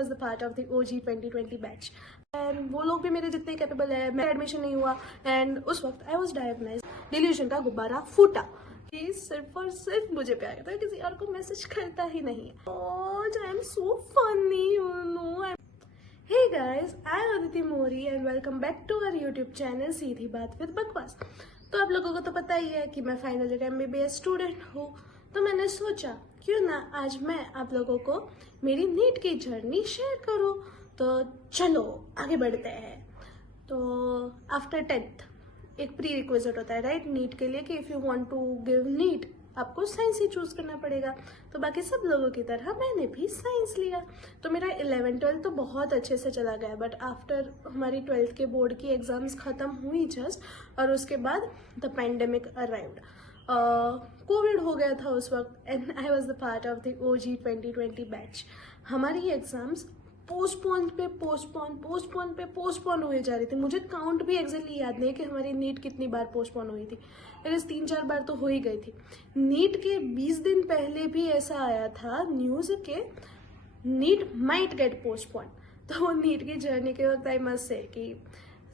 Was the part of the OG 2020 batch and वो लोग भी मेरे जितने कैपेबल है। मेरा एडमिशन नहीं हुआ एंड उस वक्त आई वॉज डायग्नाइज। डिल्यूजन का गुब्बारा फूटा कि सिर्फ और सिर्फ मुझे प्यार करता है, किसी और को मैसेज करता ही नहीं है। I am so funny, you know. Hey guys, I am Aditi Mori and welcome back to our YouTube channel सीधी बात विद बकवास। तो आप लोगों को तो पता ही है कि मैं फाइनल ईयर MBBS स्टूडेंट हूँ, तो मैंने सोचा क्यों ना आज मैं आप लोगों को मेरी नीट की जर्नी शेयर करूँ। तो चलो आगे बढ़ते हैं। तो आफ्टर 10th एक प्री रिक्विजिट होता है राइट नीट के लिए कि if you want to give NEET आपको साइंस ही चूज करना पड़ेगा। तो बाकी सब लोगों की तरह मैंने भी साइंस लिया। तो मेरा 11th-12th तो बहुत अच्छे से चला गया, बट आफ्टर हमारी 12th के बोर्ड की एग्जाम्स खत्म हुई जस्ट, और उसके बाद द पैंडेमिक अराइव्ड। कोविड हो गया था उस वक्त and I was the part of the OG 2020 batch. हमारी एग्जाम्स पोस्टपोन हुए जा रही थी। मुझे काउंट भी एग्जैक्टली याद नहीं कि हमारी नीट कितनी बार पोस्टपोन हुई थी। मेरे 3-4 बार तो हो ही गई थी। नीट के 20 दिन पहले भी ऐसा आया था न्यूज के नीट माइट गेट पोस्टपोन। तो वो नीट की जर्नी के वक्त आई मस्ट से कि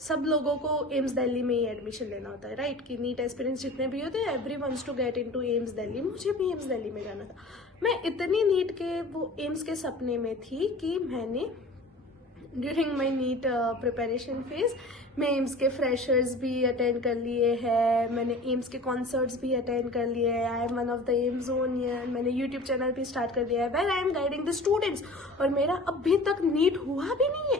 सब लोगों को एम्स दिल्ली में ही एडमिशन लेना होता है राइट कि नीट एस्पिरेंट्स जितने भी होते हैं everyone's to get into AIIMS Delhi. मुझे भी एम्स दिल्ली में जाना था। मैं इतनी नीट के वो एम्स के सपने में थी कि मैंने during my NEET preparation phase मैं एम्स के फ्रेशर्स भी अटेंड कर लिए हैं, मैंने एम्स के कॉन्सर्ट्स भी अटेंड कर लिए हैं। I am one of the AIIMSonian. मैंने यूट्यूब चैनल भी स्टार्ट कर दिया है where I am guiding the students, और मेरा अभी तक नीट हुआ भी नहीं है।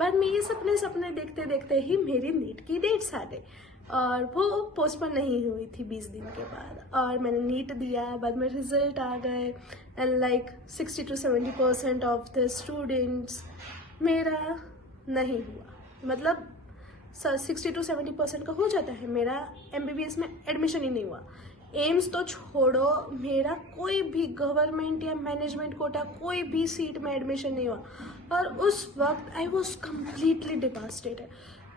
बट मैं ये सपने देखते देखते ही मेरी नीट की डेट्स आ गई और वो पोस्टपोन नहीं हुई थी 20 दिन के बाद, और मैंने नीट दिया। बाद में रिजल्ट आ गए and like 60 to 70% of the students मेरा नहीं हुआ। मतलब 60 to 70% का हो जाता है, मेरा MBBS में एडमिशन ही नहीं हुआ। एम्स तो छोड़ो, मेरा कोई भी गवर्नमेंट या मैनेजमेंट कोटा कोई भी सीट में एडमिशन नहीं हुआ। और उस वक्त आई वॉज कम्प्लीटली डिवास्टेटेड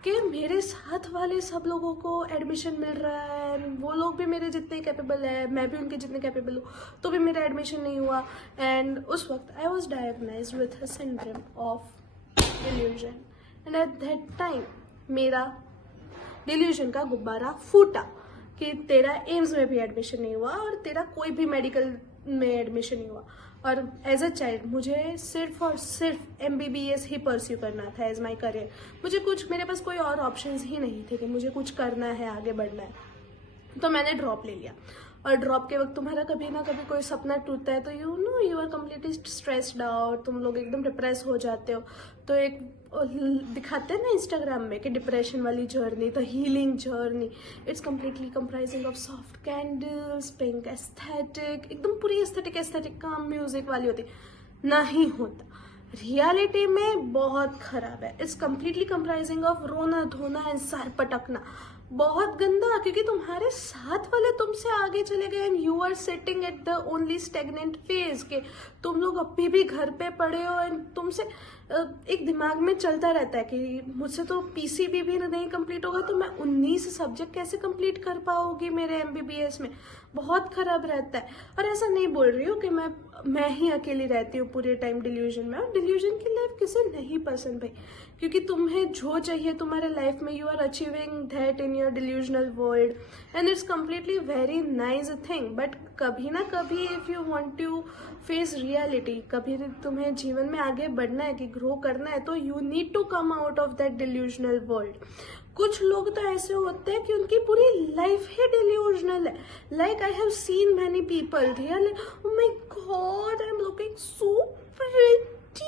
कि मेरे साथ वाले सब लोगों को एडमिशन मिल रहा है, वो लोग भी मेरे जितने कैपेबल है, मैं भी उनके जितने कैपेबल हूँ, तो भी मेरा एडमिशन नहीं हुआ। एंड उस वक्त I was diagnosed with a syndrome of delusion and at that time मेरा डिल्यूजन का गुब्बारा फूटा कि तेरा एम्स में भी एडमिशन नहीं हुआ और तेरा कोई भी मेडिकल में एडमिशन नहीं हुआ। और एज अ चाइल्ड मुझे सिर्फ और सिर्फ MBBS ही परस्यू करना था एज माई करियर। मेरे पास कोई और ऑप्शंस ही नहीं थे कि मुझे कुछ करना है, आगे बढ़ना है। तो मैंने ड्रॉप ले लिया। और ड्रॉप के वक्त तुम्हारा कभी ना कभी कोई सपना टूटता है तो you are completely stressed out, तुम लोग एकदम डिप्रेस हो जाते हो। तो एक दिखाते हैं ना इंस्टाग्राम में कि डिप्रेशन वाली journey, the healing journey, it's completely comprising of soft candles, pink aesthetic, एकदम पूरी एस्थेटिक काम म्यूजिक वाली होती। नहीं होता, रियलिटी में बहुत खराब है। इट्स कम्प्लीटली कंप्राइजिंग ऑफ रोना धोना एंड सर पटकना, बहुत गंदा, क्योंकि तुम्हारे साथ वाले तुमसे आगे चले गए and you are sitting at the only stagnant phase के तुम लोग अभी भी घर पे पड़े हो एंड तुमसे एक दिमाग में चलता रहता है कि मुझसे तो PCB भी नहीं कंप्लीट होगा तो मैं 19 सब्जेक्ट कैसे कंप्लीट कर पाऊंगी मेरे MBBS में। बहुत खराब रहता है। और ऐसा नहीं बोल रही हूँ कि मैं ही अकेली रहती हूँ पूरे टाइम डिल्यूजन में, और डिल्यूजन की लाइफ किसे नहीं पसंद भाई, क्योंकि तुम्हें जो चाहिए तुम्हारे लाइफ में you are achieving that in your delusional world and it's completely very nice thing. But कभी ना कभी if you want to face reality, कभी तुम्हें जीवन में आगे बढ़ना है कि ग्रो करना है, तो you need to come out of that delusional world. कुछ लोग तो ऐसे होते हैं कि उनकी पूरी लाइफ ही डिल्यूजनल है। Like I have seen many people real, oh my god I am looking so pretty,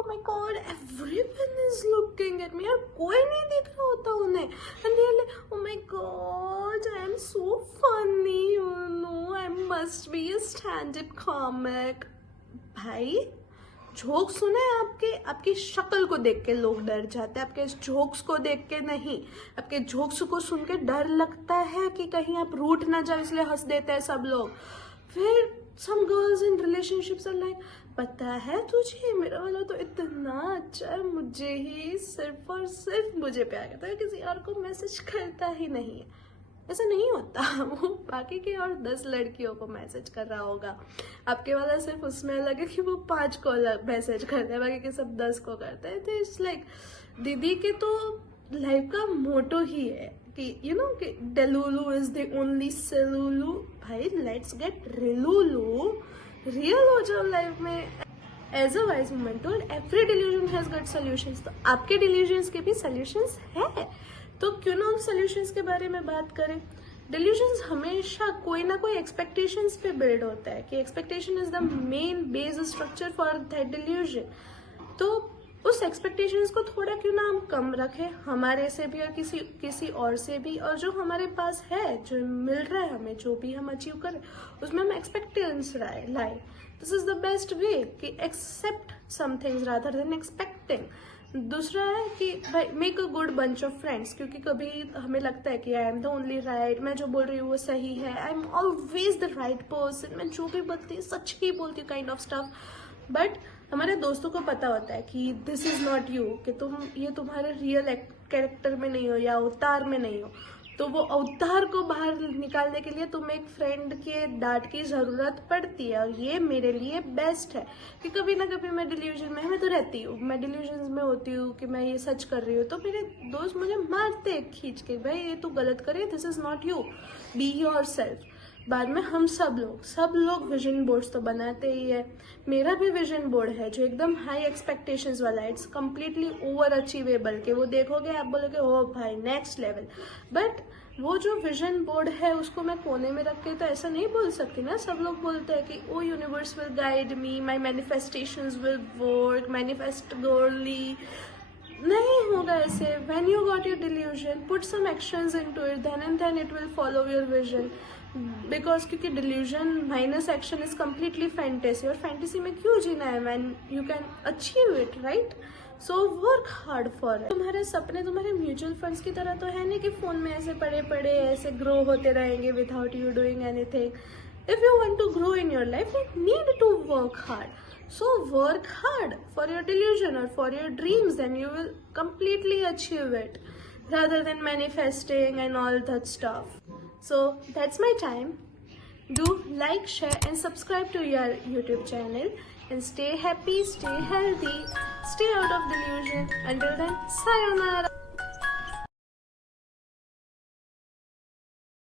oh my god everyone is looking at me, और कोई नहीं दिख रहा होता उन्हें, and they're like oh my god I am so funny, you know I must be a stand-up comic। भाई joke सुने आपकी शक्ल को देख के लोग डर जाते हैं, आपके जोक्स को देख के नहीं। आपके जोक्स को सुन के डर लगता है कि कहीं आप रूठ ना जाओ, इसलिए हंस देते हैं सब लोग। फिर some girls in relationships are like पता है तुझे मेरा वाला तो इतना अच्छा है, मुझे ही सिर्फ और सिर्फ मुझे प्यार करता है, किसी और को मैसेज करता ही नहीं है। ऐसा नहीं होता। वो बाकी की और 10 लड़कियों को मैसेज कर रहा होगा, आपके वाला सिर्फ उसमें अलग है कि वो 5 को मैसेज करते हैं, बाकी के सब 10 को करते हैं। तो इट्स लाइक दीदी के तो लाइफ का मोटो ही है कि यू नो कि delulu is the only solulu. भाई लेट्स गेट रिलुलू, रियल हो जाओ लाइफ में। As a wise woman told every delusion has got solutions. तो आपके डिल्यूजन्स के भी सॉल्यूशंस है, तो क्यों ना उन सॉल्यूशंस के बारे में बात करें। डिल्यूजन्स हमेशा कोई ना कोई एक्सपेक्टेशंस पे बिल्ड होता है कि expectation is the main base structure for that delusion. तो उस एक्सपेक्टेशंस को थोड़ा क्यों ना हम कम रखें, हमारे से भी और किसी और से भी, और जो हमारे पास है, जो मिल रहा है हमें, जो भी हम अचीव करें उसमें हम एक्सपेक्टेंस लाए। This is the best way कि accept some things rather than expecting. दूसरा है कि भाई make a good bunch of friends, क्योंकि कभी हमें लगता है कि I am the only right, मैं जो बोल रही हूँ वो सही है, I am always the right person, मैं जो भी बोलती हूँ सच ही बोलती हूँ, काइंड ऑफ स्टफ। बट हमारे दोस्तों को पता होता है कि दिस इज नॉट यू, कि ये तुम्हारे रियल कैरेक्टर में नहीं हो या अवतार में नहीं हो। तो वो अवतार को बाहर निकालने के लिए तुम्हें एक फ्रेंड के डांट की जरूरत पड़ती है, और ये मेरे लिए बेस्ट है कि कभी ना कभी मैं डिल्यूजन में, मैं तो रहती हूँ, मैं डिल्यूजन में होती हूँ कि मैं ये सच कर रही हूँ, तो मेरे दोस्त मुझे मारते खींच के, भाई ये तू गलत करे, this is not you, be your self. बाद में हम सब लोग विजन बोर्ड्स तो बनाते ही है। मेरा भी विजन बोर्ड है जो एकदम हाई एक्सपेक्टेशंस वाला है, इट्स कम्प्लीटली ओवर अचीवेबल, के वो देखोगे आप बोलोगे ओ भाई नेक्स्ट लेवल। बट वो जो विजन बोर्ड है उसको मैं कोने में रख के तो ऐसा नहीं बोल सकती ना। सब लोग बोलते हैं कि oh universe will guide me, my manifestations will work, manifest girly. नहीं होगा ऐसे। When you got your delusion, put some actions into it, then and then it will follow your vision. Because क्योंकि delusion minus action is completely fantasy, और fantasy में क्यों जीना है when you can achieve it, right? So work hard for it. तुम्हारे सपने तुम्हारे mutual funds की तरह तो है नहीं कि फोन में ऐसे पड़े पड़े ऐसे ग्रो होते रहेंगे without you doing anything. If you want to grow in your life, you need to work hard. So work hard for your delusion or for your dreams, then you will completely achieve it, rather than manifesting and all that stuff. So that's my time. Do like, share and subscribe to your YouTube channel, and stay happy, stay healthy, stay out of delusion. Until then, sayonara.